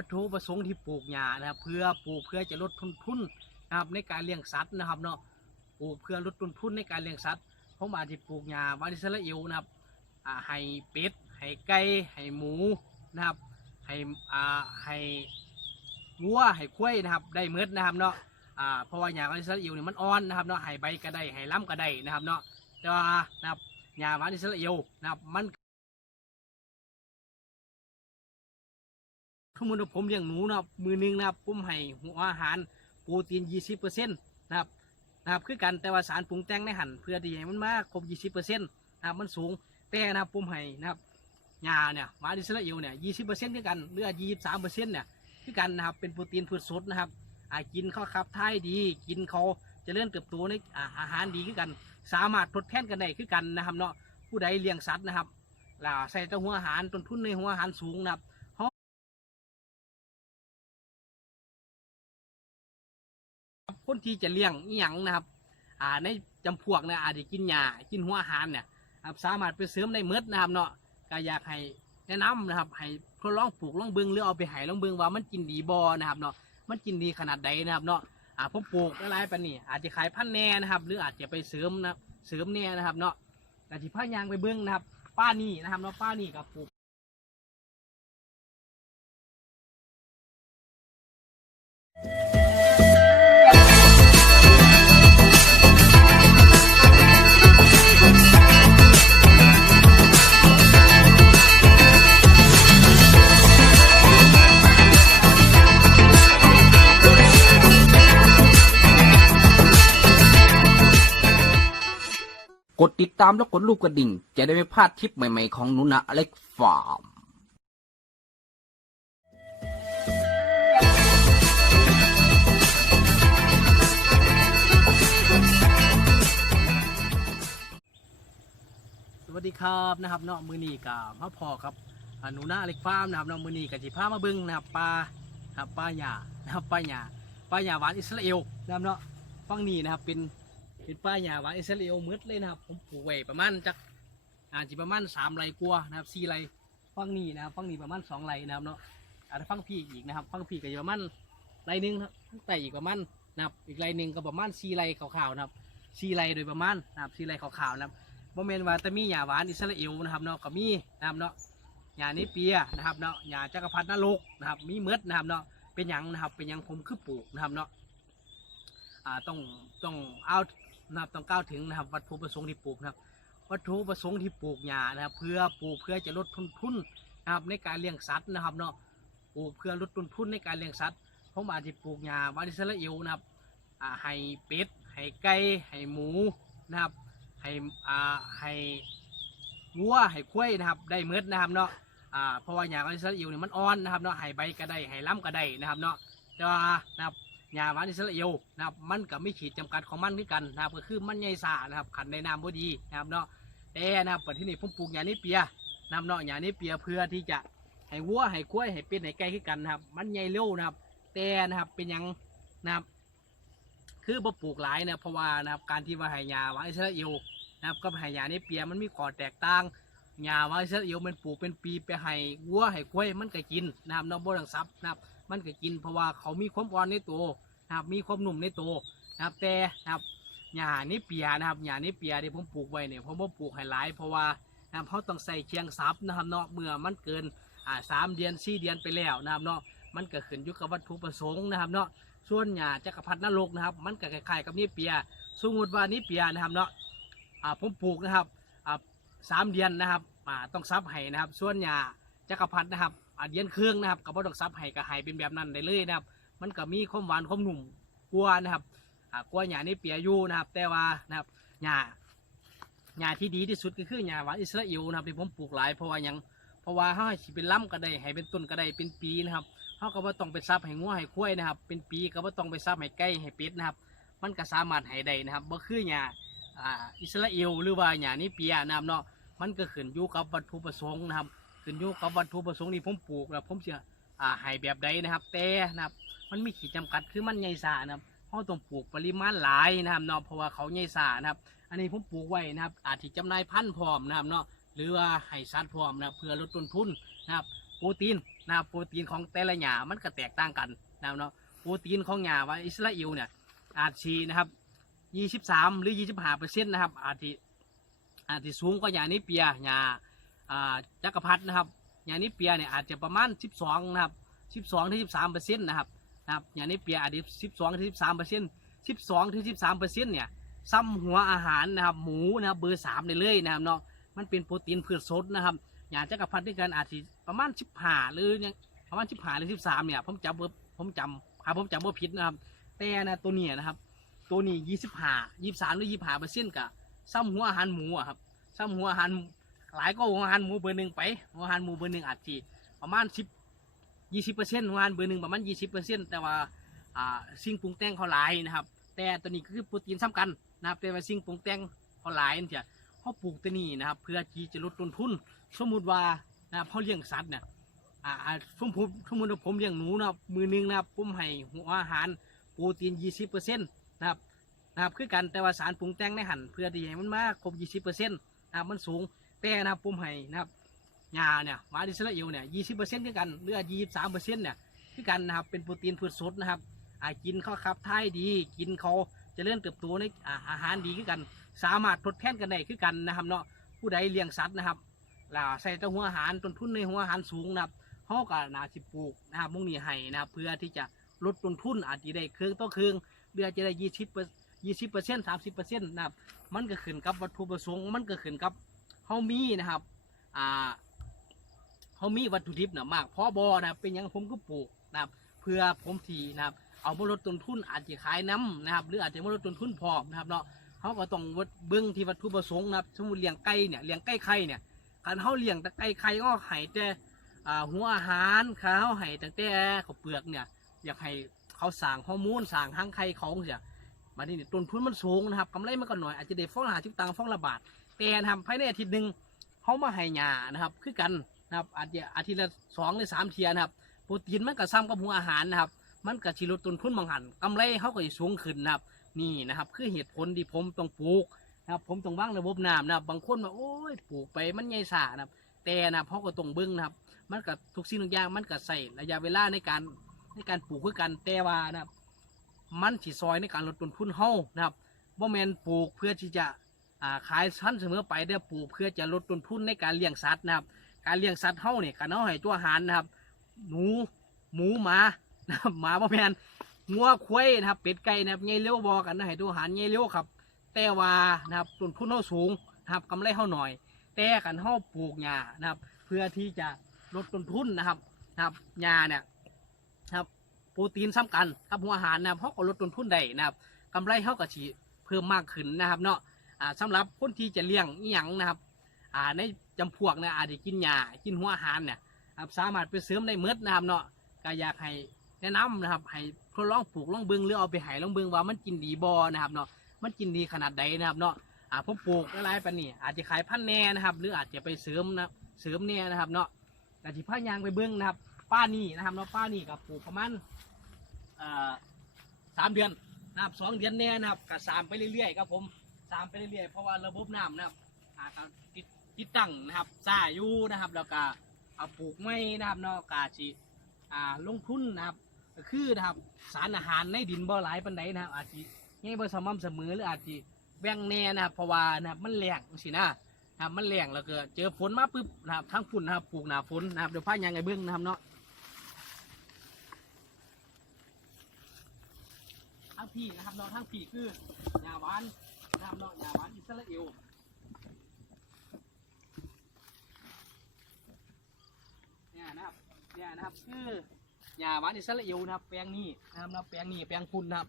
วัตถุประสงค์ที่ปลูกหญ้านะครับ เพื่อปลูกเพื่อจะลดต้นทุนนะครับในการเลี้ยงสัตว์นะครับเนาะปลูกเพื่อลดต้นทุนในการเลี้ยงสัตว์ผมอาจจะปลูกหญ้าบาริสราเอลนะครับให้เป็ดให้ไก่ให้หมูนะครับให้อ่าให้วัวให้ควายนะครับ ได้เมดนะครับเนาะอ่าเพราะว่าหญ้าบาริสราเอลเนี่ยมันอ่อนนะครับเนาะให้ใบก็ได้ให้ล้ำก็ได้นะครับเนาะแต่ว่านะครับหญ้าบาริสราเอลนะครับมัน สมมติว่าผมเลี้ยงหนูนะครับมือหนึงนะครับผมให้หัวอาหารโปรตีน 20%นะครับนะครับคือกันแต่ว่าสารปรุงแต่งในหันเพื่อที่ให้มันมากครบ 20%นะครับมันสูงแต่นะครับผมให้นะครับยาเนี่ยมาดิสราเอลเนี่ย 20%คือกันหรือ23%เนี่ยคือกันนะครับเป็นโปรตีนพืชสดนะครับกินเขาขับถ่ายดีกินเขาเจะเลื่อนเติบโตในอาหารดีคือกัน สามารถทดแทนกันได้คือกันนะครับเนาะผู้ใดเลี้ยงสัตว์นะครับล่าใส่แต่หัวอาหารต้นทุนในหัวอาหารสูงนะครับ คนที่จะเลี้ยงอีหยังนะครับ อ่าในจำพวกเนี่ยอาจจะกินหญ้ากินหัวอาหารเนี่ยครับสามารถไปเสริมได้เมดนะครับเนาะก็อยากให้แนะนำนะครับ ให้ทดลองปลูกลองเบิงหรือเอาไปให้ลองเบิงว่ามันกินดีบอนะครับเนาะมันกินดีขนาดใดนะครับเนาะอ่าผมปลูกอะไรปนนี่อาจจะขายพันแน่นะครับ หรืออาจจะไปเสริมนะเสริมแน่นะครับเนาะแต่ที่พายางไปเบิงนะครับ ป้านี่นะครับเนาะป้านี่กับปลูก กดติดตามและกดรูปกระดิ่ง จะได้ไม่พลาดทริปใหม่ๆของนุนะอเล็กฟาร์มสวัสดีครับนะครับเนาะมือนีกับพ่อพอครับอนูนาเล็กฟาร์มนะครับเนาะมือนีกับจีพามาบิ้งนะครับปลานะครับปลาหยานะครับปลาหยาปลาหยาหวานอิสราเอลนะครับเนาะฝั่งนี้นะครับเป็น เป็นปลาหยาหวานอิสราเอลมืดเลยนะครับ ผมปลูกไว้ประมาณจักอาจจะประมาณสามไรกว่านะครับสี่ไรฝั่งนี้นะครับฝั่งนี้ประมาณสองไรนะครับเนาะอาจจะฝั่งพี่อีกนะครับฝั่งพี่ก็จะประมาณไรหนึงนะครับฝั่งแต่อีกประมาณนะครับอีกไรหนึ่งก็ประมาณสี่ไรขาวๆนะครับสี่ไรโดยประมาณนะครับสี่ไรขาวๆนะครับโมเมนต์ว่าแต่มีหญ้าหวานอิสราเอลนะครับเนาะก็มีนะครับเนาะหญ้านิเปียนะครับเนาะหญ้าจักรพรรดินรกนะครับ มีเมดนะครับเนาะเป็นหยังนะครับเป็นหยังผมคือปลูกนะครับเนาะอ่าต้องต้องเอา นะครับต้องก้าวถึงนะครับ วัตถุประสงค์ที่ปลูกนะครับ วัตถุประสงค์ที่ปลูกหญ้านะครับ เพื่อปลูกเพื่อจะลดต้นทุนนะครับในการเลี้ยงสัตว์นะครับเนาะปลูกเพื่อลดต้นทุนในการเลี้ยงสัตว์ผมอาจจะปลูกหญ้าบาริสราเอลนะครับอ่าให้เป็ดให้ไก่ให้หมูนะครับให้อ่าให้วัวให้ควายนะครับ ได้เมดนะครับเนาะอ่าเพราะว่าหญ้าอิสราเอลเนี่ยมันอ่อนนะครับเนาะให้ใบก็ได้ให้ล้ำก็ได้นะครับเนาะแต่ว่านะครับ หญ้าหวานอิสราเอลนะครับมันก็ไม่ขีดจำกัดของมันคือกันนะครับก็คือมันใหญ่สานะครับขันในน้ำบ่ดีนะครับเนาะแต่นะครับปัจจุบันผมปลูกหญ้านี้เปียนะเนาะหญ้านี้เปียเพื่อที่จะให้วัวให้ควายให้เป็ดให้ไก่คือกันนะครับมันใหญ่เร็วนะครับแต่นะครับเป็นยังนะครับคือบ่ปลูกหลายนะเพราะว่านะครับการที่ว่าให้ยาว่าอิสราเอลนะครับกับให้ยาในเปียมันมีข้อแตกต่างยาว่าอิสราเอลมันปลูกเป็นปีไปให้วัวให้ควายมันก็กินนะครับเนอกบ่ต้องซับนะครับ มันก็กินเพราะว่าเขามีความอ่อนในตัวนะครับมีความหนุ่มในตัวนะครับแต่นะครับยาในเปียนะครับยาในเปียที่ผมปลูกไว้เนี่ยผมบ่ปลูกให้หลาย เพราะว่านะครับเขาต้องใส่เคียงซับนะครับเนาะเมื่อมันเกินอ่าสามเดือนสี่เดือนไปแล้วนะครับเนาะมันก็ขึ้นอยู่กับวัตถุประสงค์นะครับเนาะส่วนหญ้าจักรพรรดินรกนะครับ มันก็คล้ายๆกับนี่เปียสมมติว่านี่เปียนะครับเนาะอ่าผมปลูกนะครับอ่าสามเดือนนะครับอ่าต้องซับให้นะครับ ส่วนหญ้าจักรพรรดินะครับ อ่าเดือนเครื่องนะครับก็บ่ต้องซับให้ก็ให้เป็นแบบนั้นได้เลยนะครับ มันก็มีความหวานความหนุ่มกว่านะครับอ่ากว่าหญ้านี่เปียอยู่นะครับ แต่ว่านะครับหญ้าหญ้าที่ดีที่สุดก็คือหญ้าหวานอิสราเอลนะครับที่ผมปลูกหลายเพราะว่าหยังเพราะว่าเขาให้สิเป็นล้ำก็ได้ให้เป็นต้นก็ได้เป็นปีนะครับเขาก็บ่ต้องไปซับให้งัวให้ควายนะครับ เป็นปีก็บ่ต้องไปซับให้ไก่ให้เป็ดนะครับ มันก็สามารถให้ได้นะครับบ่คือหญ้าอ่าอิสราเอลหรือว่าหญ้านิเปียนะครับเนาะมันก็ขึ้นอยู่กับวัตถุประสงค์นะครับ ขึ้นอยู่กับวัตถุประสงค์ที่ผมปลูกแล้วผมจะอ่าให้แบบใดนะครับ แต่นะครับ มันมีขีดจำกัดคือมันใหญ่สานะครับเขาต้องปลูกปริมาณหลายนะครับเนาะเพราะว่าเขาใหญ่สานะครับ อันนี้ผมปลูกไว้นะครับ อาจจะจำหน่ายพันธุ์พร้อมนะครับเนาะหรือว่าให้สัตว์พร้อมนะครับเพื่อลดต้นทุนนะครับ โปรตีนนะครับโปรตีนของแต่ละหญ้ามันก็แตกต่างกันนะครับเนาะโปรตีนของหญ้าว่าอิสราเอลเนี่ยอาจชีนะครับ 23 หรือ 25เปอร์เซ็นต์นะครับ อาจจะอาจจะสูงกว่าหญ้านี้เปียหญ้า จักรพรรดินะครับหญ้างนี้เปียเนี่ยอาจจะประมาณ 12 นะครับ 12ถึง13เปอร์เซ็นต์นะครับนะครับหญ้างนี้เปียอาจจะ12ถึง13เปอร์เซ็นต์12ถึง13เปอร์เซ็นต์เนี่ยซ้ำหัวอาหารนะครับ หมูนะครับเบอร์3ได้เลยนะครับเนาะมันเป็นโปรตีนพืชสดนะครับ อย่างจักรพรรดิด้วยกันอาจจะประมาณสิบห้าหรือยังประมาณสิบห้าหรือสิบสามเนี่ยผมจำผมจำครับผมจำว่าผิดนะครับ แต่นะตัวเนี้นะครับ ตัวนี้ยี่สิบห้ายี่สามหรือยี่ห้าเปอร์เซ็นต์กับซ้ำหัวอาหารหมูอะครับซ้ำหัวอาหาร หลายก็หัวหารหมูเบอร์หนึ่งไปหัวหารหมูเบอร์หนึ่งอาจจะประมาณสิบยี่สิบเปอร์เซ็นต์หัวหารเบอร์หนึ่งประมาณยี่สิบเปอร์เซ็นต์แต่ว่าอ่าสิ่งปรุงแต่งเขาหลายนะครับ แต่ตัวนี้คือโปรตีนสำคัญนะครับแต่ว่าสิ่งปรุงแต่งเขาหลายนี่จ้ะเขาปลูกตัวนี้นะครับ เพื่อที่จะลดต้นทุน สมมุติว่านะครับเขาเลี้ยงสัตว์เนี่ยอ่าสมผมสมมติว่าผมเลี้ยงหนูนะครับมือหนึ่งนะครับผมให้หัวอาหารโปรตีน20%นต์นะครับนะครับคือกันแต่ว่าสารปรุงแต่งในหันเพื่อที่ให้มันมาครบ20%นะครับมันสูง แต่นะครับผมให้นะครับยาเนี่ยมาดิสราเอลเนี่ย20%คือกันหรือ23%เซ็นต์เนี่ยคือกันนะครับเป็นโปรตีนพืชสดนะครับอากินเขาขับถ่ายดี กินเขาจะเลื่อนเติบโตในอาอาหารดีคือกัน สามารถทดแทนกันได้คือกันนะครับเนาะผู้ใดเลี้ยงสัตว์นะครับล่าใส่แต่หัวอาหารต้นทุนในหัวอาหารสูงนะครับเขาก็นาสิปลูกนะครับมุ่งนี้ให้นะครับเพื่อที่จะลดต้นทุนอาจจะได้เครื่องต่อเครื่องเดือนจะได้ยี่สิบยี่สิบเปอร์เซ็นต์สามสิบเปอร์เซ็นต์นะครับมันก็ขึ้นกับวัตถุประสงค์มันก็ขึ้นกับ เขามีนะครับอ่าเขามีวัตถุดิบนะมากพอบอนะครับเป็นหยังผมก็ปลูกนะครับเพื่อผมทีนะครับ เอามาลดต้นทุนอาจจะขายน้ำนะครับ หรืออาจจะมาลดต้นทุนพอมนะครับเนาะเขาก็ต้องเบิ้องที่วัตถุประสงค์นะครับสมมติเลี้ยงไก่เนี่ยเลี้ยงไก่ไข่เนี่ยการเขาเลี้ยงแต่ไก่ไข่ก็ให้แต่อ่าหัวอาหารเขาให้ตั้งแต่เขาเปลือกเนี่ยอยากให้เขาสั่งฮอร์โมนสั่งหางไข่เขาเสียมาที่นี่ต้นทุนมันสูงนะครับกำไรมันก็หน่อยอาจจะได้ฟ้องหาชิบตังฟ้องละบาท แต่ทำภายในอาทิตย์หนึ่งเขามาให้ยานะครับ คือกันนะครับอาจจะอาทิตย์ละสองหรือสามเทียนะครับ โปรตีนมันก็ซ้ำกับหัวอาหารนะครับ มันก็ชิลดต้นทุนบางหันกำไรเขาก็จะสูงขึ้นนะครับ นี่นะครับ คือเหตุผลที่ผมต้องปลูกนะครับผมต้องวางระบบน้ำนะครับ บางคนมาโอ้ยปลูกไปมันใหญ่สานะครับแต่นะครับเขาก็ต้องเบิ้งนะครับ มันกับทุกสิ่งทุกอย่างมันก็ใส่ระยะเวลาในการในการปลูกคือกันแต่ว่านะครับ มันฉีซอยในการลดต้นทุนเฮานะครับบ่แมนปลูกเพื่อที่จะ ขายชั้นเสมอไปได้ปลูกเพื่อจะลดต้นทุนในการเลี้ยงสัตว์นะครับ การเลี้ยงสัตว์เฮาเนี่ยการเอาให้ตัวอาหารนะครับ หนูหมูหมานะครับหมาบ่แมนงัวควายนะครับ เป็ดไก่นะครับไงเลี้ยวบอกกันนะให้ตัวอาหารไงเลี้ยวครับ แต่ว่านะครับต้นทุนเราสูงนะครับกำไรเขาหน่อย แต่กันเขาปลูกหญ้านะครับ เพื่อที่จะลดต้นทุนนะครับนะครับหญ้าเนี่ยนะครับโปรตีนสำคัญกับหัวอาหารนะครับเขาก็ลดต้นทุนได้นะครับกำไรเขาก็ชีเพิ่มมากขึ้นนะครับเนาะ อ่าสำหรับคนที่จะเลี้ยงอีหยังนะครับอ่าในจำพวกเนี่ยอาจจะกินหญ้ากินหัวอาหารเนี่ยสามารถไปเสริมได้เมดนะครับเนาะก็อยากให้แนะนำนะครับให้ทดลองปลูกลองเบิ้งหรือเอาไปใหายลองเบิ้งว่ามันกินดีบอนะครับเนาะมันกินดีขนาดใดนะครับเนาะอ่าผมปลูกอะไรปนี่อาจจะขายพันแน่นะครับ หรืออาจจะไปเสริมนะเสริมแน่นะครับเนาะแต่ที่พายางไปเบิ้งนะครับ ป้านี่นะครับเนาะป้านี่กับปลูกประมาณอ่าสามเดือนนะครับสองเดือนแน่นะครับก็สามไปเรื่อยๆครับผม สามไปเรื่อยๆเพราะว่าระบบน้ำนะครับอาจจะติดติดตั้งนะครับซ่าอยู่นะครับ แล้วก็เอาปลูกไม่นะครับเนาะกาจีอ่าลงทุนนะครับก็คือนะครับสารอาหารในดินบ่หลายปันใดนะครับ อาจจะง่ายบ่สม่ำเสมอหรืออาจจะแบ่งแน่นะครับเพราะว่านะครับมันแรงสินะนะครับมันแรงแล้วก็เจอฝนมาปุ๊บนะครับทั้งฝุ่นนะครับปลูกหนาฝนนะครับเดี๋ยวพายางไงเบื้องนะครับเนาะทั้งพี่นะครับเนาะทั้งพี่คือหญ้าหวาน นะครับเนาะยาหวานอิสราเอลเนี่ยนะครับเนี่ยนะครับคือหญ้าหวานอิสราเอลนะครับแปลงนี้นะครับนะแปลงนี้แปลงคุณนะครับ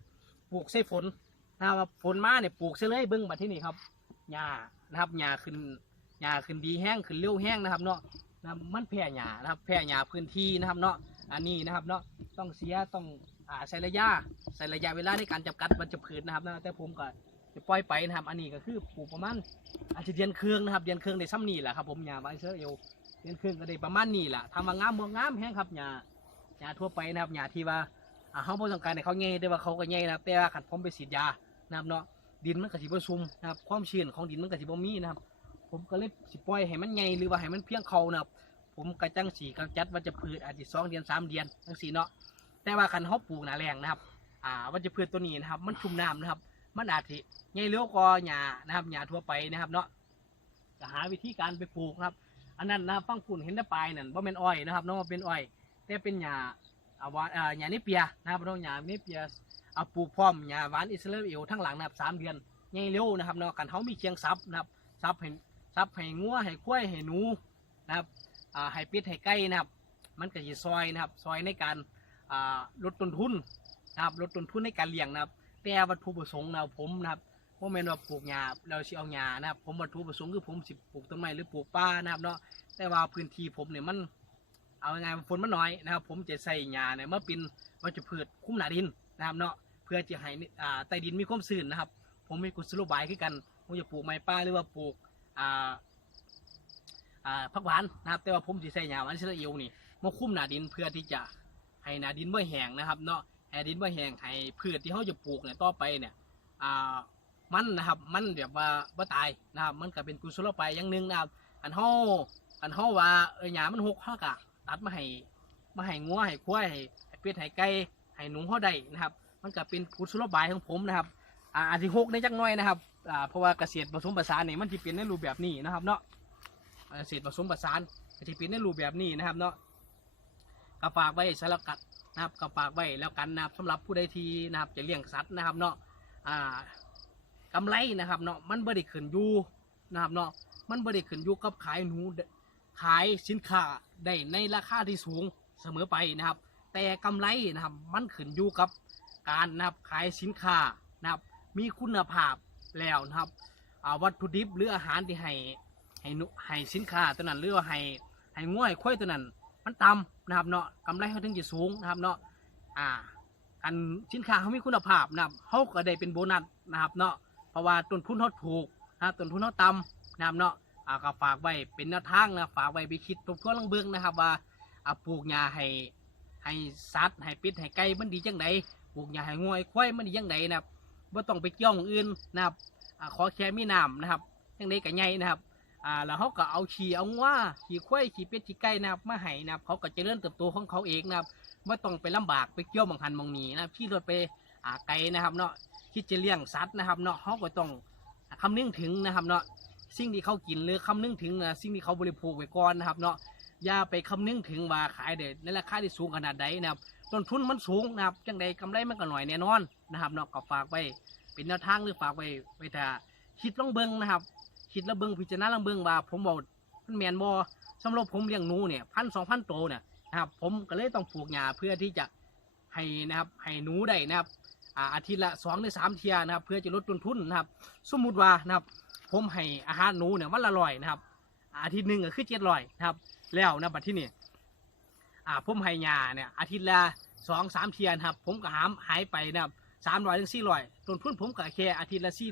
ปลูกใส่ฝนนะครับฝนมาเนี่ยปลูกใส่เลยเบิ้งมาที่นี่ครับหญ้านะครับหญ้าขึ้นหญ้าขึ้นดีแห้งขึ้นเร็วแห้งนะครับเนาะนะมันแพร่หญ้านะครับแพร่หญ้าพื้นที่นะครับเนาะอันนี้นะครับเนาะต้องเสียต้องอ่าใส่ระยะใส่ระยะเวลาในการจับกัดมันจะผืนนะครับนะแต่ผมก็ จะปล่อยไปนะครับ อันนี้ก็คือปลูกประมาณอาจจะเดือนเครื่องนะครับ เดือนเครื่องในซ้ำนี่แหละครับผมหญ้าไวเซอร์เอลเดือนเครื่องก็ได้ประมาณนี้แหละทำมางามบ่งามแห้งครับหญ้าหญ้าทั่วไปนะครับหญ้าที่ว่าอ่าเขาบ่ต้องการให้เขาใหญ่แต่ว่าเขาก็ใหญ่นะครับแต่ว่าขัดผมไปฉีดยานะครับเนาะดินมันก็สิบ่ซุ่มนะครับความชื้นของดินมันก็สิบ่มีนะครับ ผมก็เลยสิปล่อยให้มันใหญ่หรือว่าให้มันเพียงเขานะครับ ผมกระจังสีกำจัดวัชพืชอาจจะสองเดือนสามเดือนจังสีเนาะแต่ว่าคันเขาปลูกหนาแรงนะครับ อ่าวัชพืชตัวนี้นะครับ มันชุ่มน้ำนะครับ มันอาจจะใหญ่เลี้ยวกว่าหญ้านะครับหญ้าทั่วไปนะครับเนาะจะหาวิธีการไปปลูกครับ อันนั้นนะฟังคุณเห็นแต่ปลายนั่นว่าเป็นอ้อยนะครับเน้องเป็นอ้อย แต่เป็นหญ้าอาวานอ่าหญ้าเนเปียนะครับน้องหญ้าเนเปียเอาปลูกพร้อมหญ้าหวานอิสราเอลทั้งหลังนะครับสามเดือนใหญ่เร็วนะครับเนาะกันเขามีเคียงซับนะครับซับให้ซับให้งัวให้ควายให้หนูนะครับอ่าให้ป็ดให้ไก่นะครับ มันก็จะซอยนะครับซอยในการอ่าลดต้นทุนนะครับลดต้นทุนในการเลี้ยงนะครับ แต่วัตถุประสงค์นะครับผมนะครับว่าแม่นว่าปลูกหญ้าเราสิเอาหญ้านะครับ ผมวัตถุประสงค์คือผมสิปลูกต้นไม้หรือปลูกป่านะครับเนาะแต่ว่าพื้นที่ผมเนี่ยมัน เอาไงฝนมันน้อยนะครับ ผมจะใส่หญ้าเนี่ยมาเป็นวัชพืชคุ้มหนาดินนะครับเนาะเพื่อจะให้อ่าใต้ดินมีความชื้นนะครับ ผมมีกุศโลบายคือกันผมจะปลูกไม้ป่าหรือว่าปลูกอ่าอ่าผักหวานนะครับ แต่ว่าผมจะใส่หญ้าหวานอิสราเอลนี่มาคุ้มหนาดินเพื่อที่จะให้หนาดินไม่แห้งนะครับเนาะ ให้ดินไม่แห้งให้พืชที่เขาจะปลูกเนี่ยต่อไปเนี่ยอ่ามันนะครับมันแบบว่าบ่ตายนะครับมันก็เป็นกุศโลบายอย่างหนึ่งนะครับอันเฮาอันเฮาว่าเออหญ้ามันหกเฮากะตัดมาให้มาให้งัวให้ควายให้เป็ดให้ไก่ให้หนูเฮาได้นะครับ มันก็เป็นกุศโลบายของผมนะครับอ่าอาจสิหกในจักหน่อยนะครับอ่าเพราะว่าเกษตรผสมผสานนี่มันสิเป็นในรูปแบบนี้นะครับเนาะเกษตรผสมผสานก็สิเป็นในรูปแบบนี้นะครับเนาะก็ฝากไว้สำหรับกัด นะครับก็ฝากไว้แล้วกันนะครับสำหรับผู้ใดที่นะครับจะเลี้ยงสัตว์นะครับเนาะอ่ากำไรนะครับเนาะมันบ่ได้ขึ้นอยู่นะครับเนาะมันบริขึ้นอยู่กับขายหนูขายสินค้าได้ในราคาที่สูงเสมอไปนะครับ แต่กำไรนะครับมันขึ้นอยู่กับการนะครับขายสินค้านะครับมีคุณภาพแล้วนะครับวัตถุดิบหรืออาหารที่ให้ให้หนูให้สินค้าตัวนั้นหรือว่าให้ให้ง่วยควายตัวนั้น มันต่ำนะครับเนาะกำไรเขาถึงจะสูงนะครับเนาะอ่าอันสินค้าเขามีคุณภาพนะครับเขาก็ได้เป็นโบนัสนะครับเนาะเพราะว่าต้นทุนเขาถูกนะครับต้นทุนเขาต่ำนะครับเนาะอ่าก็ฝากไว้เป็นแนวทางนะฝากไว้ไปคิดทบทวนลองเบิ่งนะครับว่าอ่าปลูกหญ้าให้ให้สัตว์ให้เป็ดให้ไก่มันดีจังไดปลูกหญ้าให้งวยควายมันดีจังไดนะครับบ่ต้องไปเกี่ยวอย่างอื่นนะครับอ่าขอแค่มีน้ำนะครับจังไดก็ใหญ่นะครับ อ่าแล้วเขาก็เอาขี้เอางัวขี้ควายขี้เป็ดขี้ไก่นะครับมาให้นะครับเขาก็เริญเติบโตของเขาเองนะครับไม่ต้องไปลำบากไปเกี่ยวบางหันบางนีนะครับขี่รถไปอ่าไกลนะครับเนาะคิดจะเลี้ยงสัตว์นะครับเนาะเขาก็ต้องคำนึงถึงนะครับเนาะสิ่งที่เขากินหรือคำนึงถึงนะสิ่งที่เขาบริโภคไว้ก่อนนะครับเนาะอย่าไปคำนึงถึงว่าขายเด็ดในราคาที่สูงขนาดใดนะครับต้นทุนมันสูงนะครับจังใดกำไรมันก็หน่อยแน่นอนนะครับเนาะก็ฝากไว้เป็นแนวทางหรือฝากไว้ไว้ถ้าคิดลองเบิ้งนะครับ คิดแล้วเบิ้งพิจารณาลองเบิ้งว่า ผมบอกมันแมนบอสำหรับผมเลี้ยงหนูเนี่ยพันสองพันโตเนี่ยนะครับ ผมก็เลยต้องปลูกหญ้าเพื่อที่จะให้นะครับให้หนูได้นะครับอาทิตย์ละสองหรือสามเทียนะครับ เพื่อจะลดต้นทุนนะครับ สมมุติว่านะครับ ผมให้อาหารหนูเนี่ยวันละร้อยนะครับ อาทิตย์หนึ่งก็คือเจ็ดร้อยนะครับ แล้วนะบัดที่นี่อ่าผมให้หยาเนี่ยอาทิตย์ละสองสามเทียนครับ ผมก็หามหายไปนะครับสามร้อยถึงสี่ร้อยต้นทุนผมก็แค่อาทิตย์ละสี่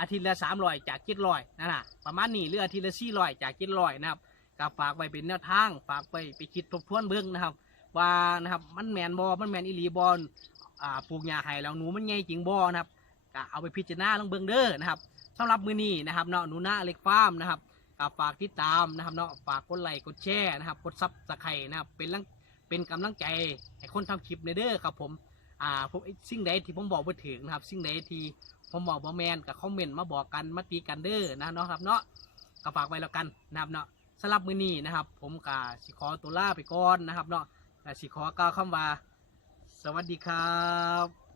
อาทิตย์ละสามร้อยจากเจ็ดร้อยนั่นน่ะประมาณนี้หรืออาทิตย์ละสี่ร้อยจากเจ็ดร้อยนะครับก็ฝากไว้เป็นแนวทางฝากไปไปคิดทบทวนเบื้องนะครับ ว่านะครับมันแมนบอมันแมนอีหลีบอลอ่าปลูกหญ้าให้แล้วหนูมันใหญ่จริงบอนะครับก็เอาไปพิจารณาลองเบื้องเด้อนะครับสำหรับมือนี้นะครับเนาะหนูหน้าเล็กฟาร์มนะครับก็ฝากติดตามนะครับเนาะฝากกดไลค์กดแชร์นะครับกดซับสไครต์นะครับเป็นลังเป็นกำลังใจให้คนทำคลิปในเด้อครับผมอ่าผมสิ่งใดที่ผมบอกไปถึงนะครับ สิ่งใดที่ ผมบอกบอแมนกับคอมเมนต์มาบอกกันมาตีกันเด้อนะเนาะครับเนาะก็ฝากไว้แล้วกันนะครับเนาะสำหรับมือนี้นะครับ ผมกาสิขอตัวลาไปก่อนนะครับเนาะแต่สิขอกล่าวคำว่า สวัสดีครับ